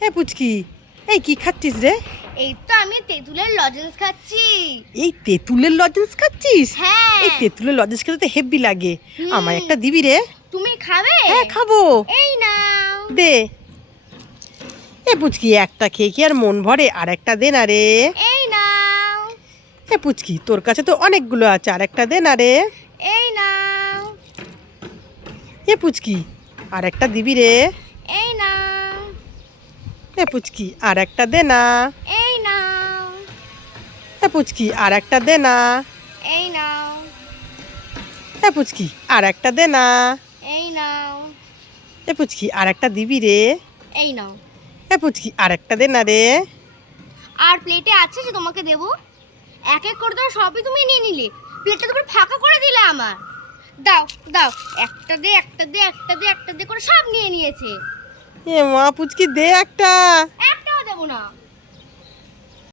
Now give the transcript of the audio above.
হ্যাঁ পুচকি, এই কি খাচ্ছিস রে? এই তো আমি তেঁতুলের লজেন্স খাচ্ছি। এই তেঁতুলের লজেন্স খাচ্ছিস? হ্যাঁ। এই তেঁতুলের লজেন্স খেতে তো হেব্বি লাগে। আমায় একটা দিবি রে? তুমি খাবে? হ্যাঁ খাবো। এই নাও। দে। এ পুচকি, একটা খেয়ে কি আর মন ভরে? আর একটা দে না রে। এই নাও। এ পুচকি, তোর কাছে তো অনেকগুলো আছে, আর একটা দে না রে। এই নাও। এ পুচকি, আর একটা দিবি রে? এই নাও। এ পুচকি, আর একটা দে না। এই নাও। এ পুচকি, আর একটা দে না। এই নাও। এ পুচকি, আর একটা দে না। এই নাও। এ পুচকি, আর একটা দিবি রে? এই নাও। এ পুচকি, আর একটা দে না রে। আর প্লেটে আছে যে তোমাকে দেবো? এক এক করে তো সবই তুমি নিয়ে নিলে, প্লেটটা তুমি ফাঁকা করে দিলে আমার। দাও দাও, একটা দে একটা দে একটা দে একটা দে করে সব নিয়ে নিয়েছে। এ মা পুচকি, দে একটা।